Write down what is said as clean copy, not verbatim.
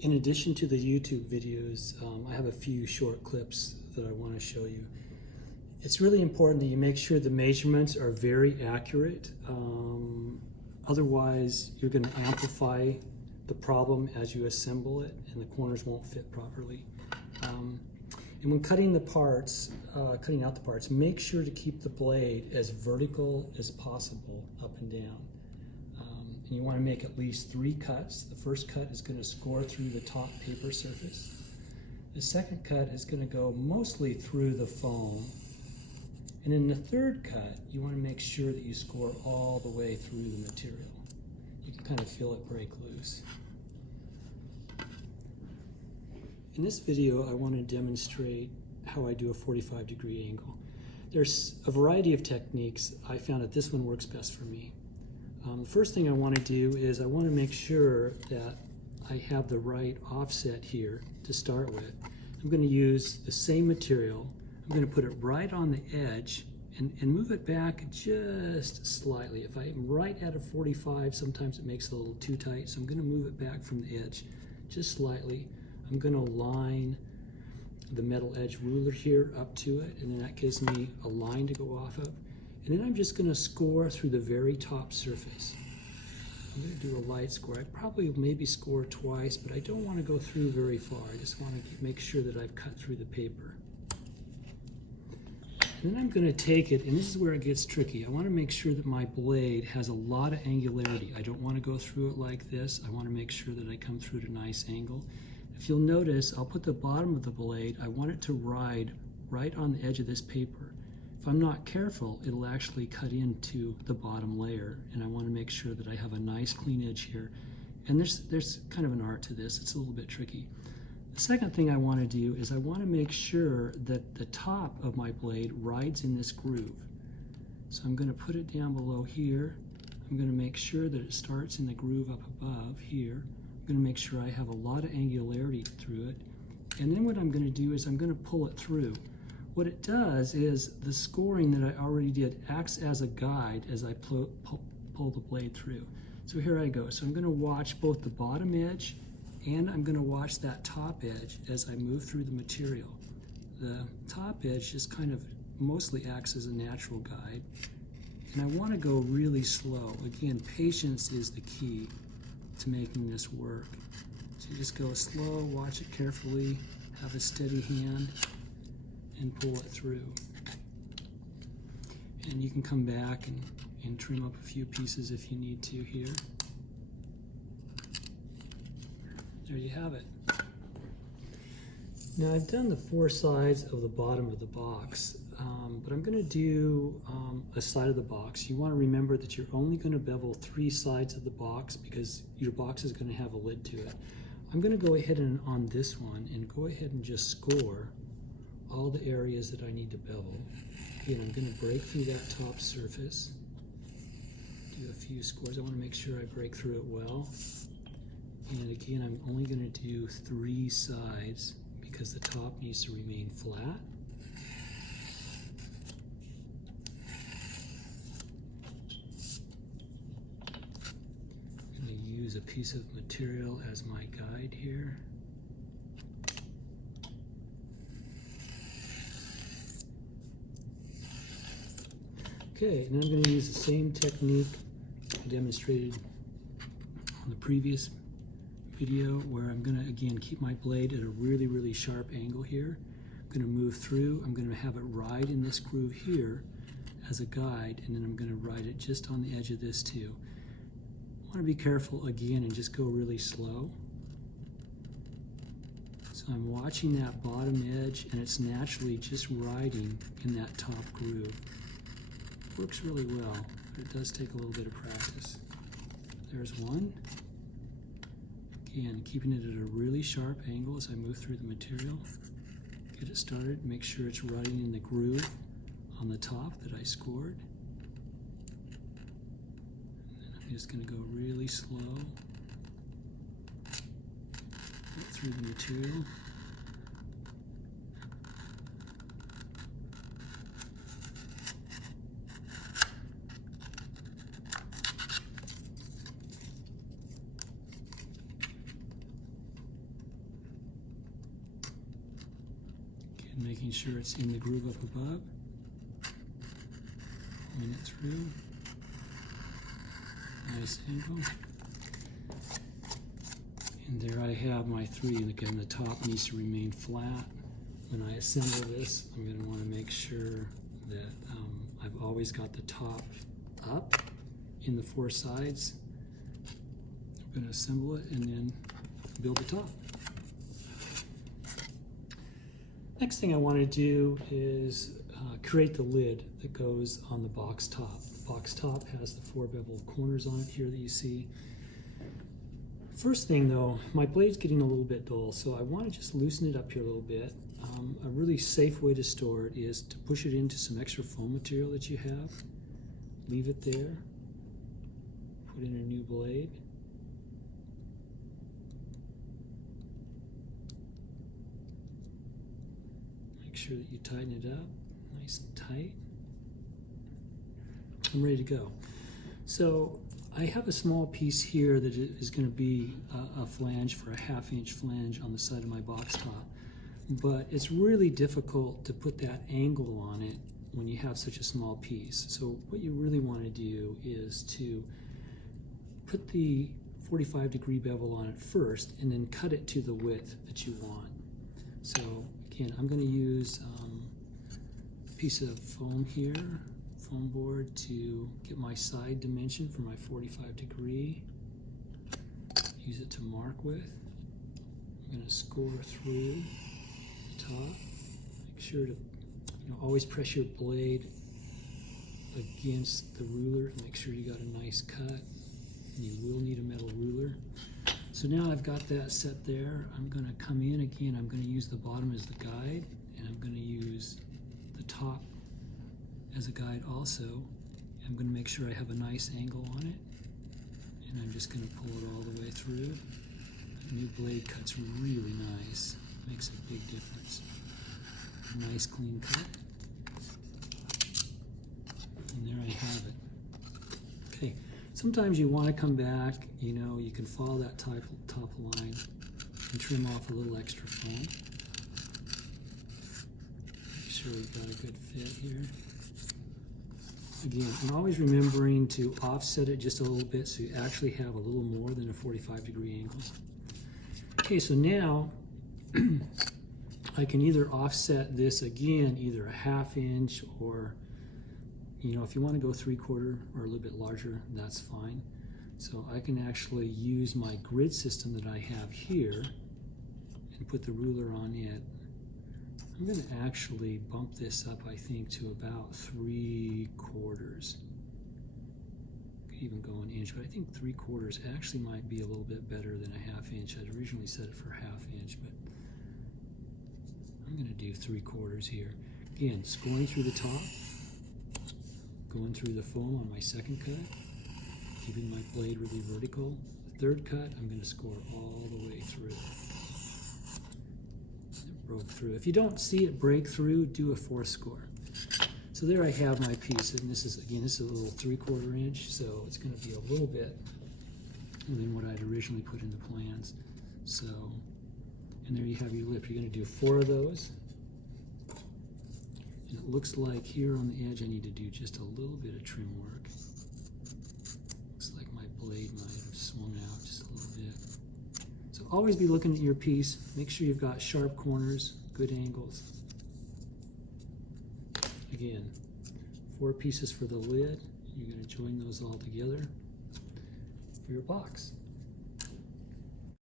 In addition to the YouTube videos, I have a few short clips that I want to show you. It's really important that you make sure the measurements are very accurate. Otherwise, you're going to amplify the problem as you assemble it, and the corners won't fit properly. And when cutting the parts, cutting out the parts, make sure to keep the blade as vertical as possible, up and down. And you want to make at least 3 cuts. The first cut is going to score through the top paper surface. The second cut is going to go mostly through the foam. And in the third cut, you want to make sure that you score all the way through the material. You can kind of feel it break loose. In this video, I want to demonstrate how I do a 45-degree angle. There's a variety of techniques. I found that this one works best for me. The first thing I want to do is I want to make sure that I have the right offset here to start with. I'm going to use the same material. I'm going to put it right on the edge and move it back just slightly. If I'm right at a 45, sometimes it makes it a little too tight, so I'm going to move it back from the edge just slightly. I'm going to line the metal edge ruler here up to it, and then that gives me a line to go off of. And then I'm just going to score through the very top surface. I'm going to do a light score. I probably maybe score twice, but I don't want to go through very far. I just want to make sure that I've cut through the paper. And then I'm going to take it, and this is where it gets tricky. I want to make sure that my blade has a lot of angularity. I don't want to go through it like this. I want to make sure that I come through at a nice angle. If you'll notice, I'll put the bottom of the blade, I want it to ride right on the edge of this paper. If I'm not careful, it'll actually cut into the bottom layer, and I want to make sure that I have a nice clean edge here. And there's kind of an art to this. It's a little bit tricky. The second thing I want to do is I want to make sure that the top of my blade rides in this groove. So I'm going to put it down below here. I'm going to make sure that it starts in the groove up above here. I'm going to make sure I have a lot of angularity through it. And then what I'm going to do is I'm going to pull it through. What it does is the scoring that I already did acts as a guide as I pull the blade through. So here I go. So I'm going to watch both the bottom edge and I'm going to watch that top edge as I move through the material. The top edge just kind of mostly acts as a natural guide. And I want to go really slow. Again, patience is the key to making this work. So you just go slow, watch it carefully, have a steady hand, and pull it through. And you can come back and trim up a few pieces if you need to here. There you have it. Now I've done the 4 sides of the bottom of the box, but I'm going to do a side of the box. You want to remember that you're only going to bevel 3 sides of the box because your box is going to have a lid to it. I'm going to go ahead and on this one and go ahead and just score all the areas that I need to bevel. Again, I'm going to break through that top surface, do a few scores. I want to make sure I break through it well. And again, I'm only going to do 3 sides because the top needs to remain flat. I'm going to use a piece of material as my guide here. Okay, and I'm going to use the same technique I demonstrated on the previous video where I'm going to, again, keep my blade at a really, really sharp angle here. I'm going to move through. I'm going to have it ride in this groove here as a guide, and then I'm going to ride it just on the edge of this too. I want to be careful again and just go really slow. So I'm watching that bottom edge, and it's naturally just riding in that top groove. Works really well, but it does take a little bit of practice. There's one. Again, keeping it at a really sharp angle as I move through the material. Get it started, make sure it's riding in the groove on the top that I scored. And then I'm just going to go really slow through the material. and making sure it's in the groove up above. Pulling it through. Nice angle. And there I have my 3, and again the top needs to remain flat. When I assemble this, I'm going to want to make sure that I've always got the top up in the 4 sides. I'm going to assemble it and then build the top. Next thing I want to do is create the lid that goes on the box top. The box top has the 4 bevel corners on it here that you see. First thing though, my blade's getting a little bit dull, so I want to just loosen it up here a little bit. A really safe way to store it is to push it into some extra foam material that you have. Leave it there. Put in a new blade. Make sure that you tighten it up nice and tight. I'm ready to go. So I have a small piece here that is going to be a flange for a 1/2-inch flange on the side of my box top. But it's really difficult to put that angle on it when you have such a small piece. So what you really want to do is to put the 45-degree bevel on it first and then cut it to the width that you want. So again, I'm going to use a piece of foam here, foam board, to get my side dimension for my 45-degree. Use it to mark with. I'm going to score through the top. Make sure to always press your blade against the ruler to make sure you got a nice cut. And you will need a metal ruler. So now I've got that set there. I'm going to come in again. I'm going to use the bottom as the guide, and I'm going to use the top as a guide also. I'm going to make sure I have a nice angle on it, and I'm just going to pull it all the way through. The new blade cuts really nice. Makes a big difference. A nice clean cut. And there I have it. Okay, sometimes you want to come back, you can follow that top line and trim off a little extra foam. Make sure we've got a good fit here. Again, and always remembering to offset it just a little bit so you actually have a little more than a 45-degree angle. Okay, so now I can either offset this again, either a 1/2 inch or, if you want to go 3/4 or a little bit larger, that's fine. So I can actually use my grid system that I have here and put the ruler on it. I'm going to actually bump this up, I think, to about 3/4. Could even go an inch, but I think 3/4 actually might be a little bit better than a 1/2 inch. I'd originally set it for 1/2 inch, but I'm going to do 3/4 here. Again, scoring through the top, going through the foam on my second cut, keeping my blade really vertical. The third cut, I'm going to score all the way through. It broke through. If you don't see it break through, do a 4th score. So there I have my piece, and this is a little 3/4 inch, so it's going to be a little bit than what I'd originally put in the plans. So, and there you have your lip. You're going to do 4 of those. And it looks like here on the edge I need to do just a little bit of trim work. Looks like my blade might have swung out just a little bit. So always be looking at your piece. Make sure you've got sharp corners, good angles. Again, 4 pieces for the lid. You're going to join those all together for your box.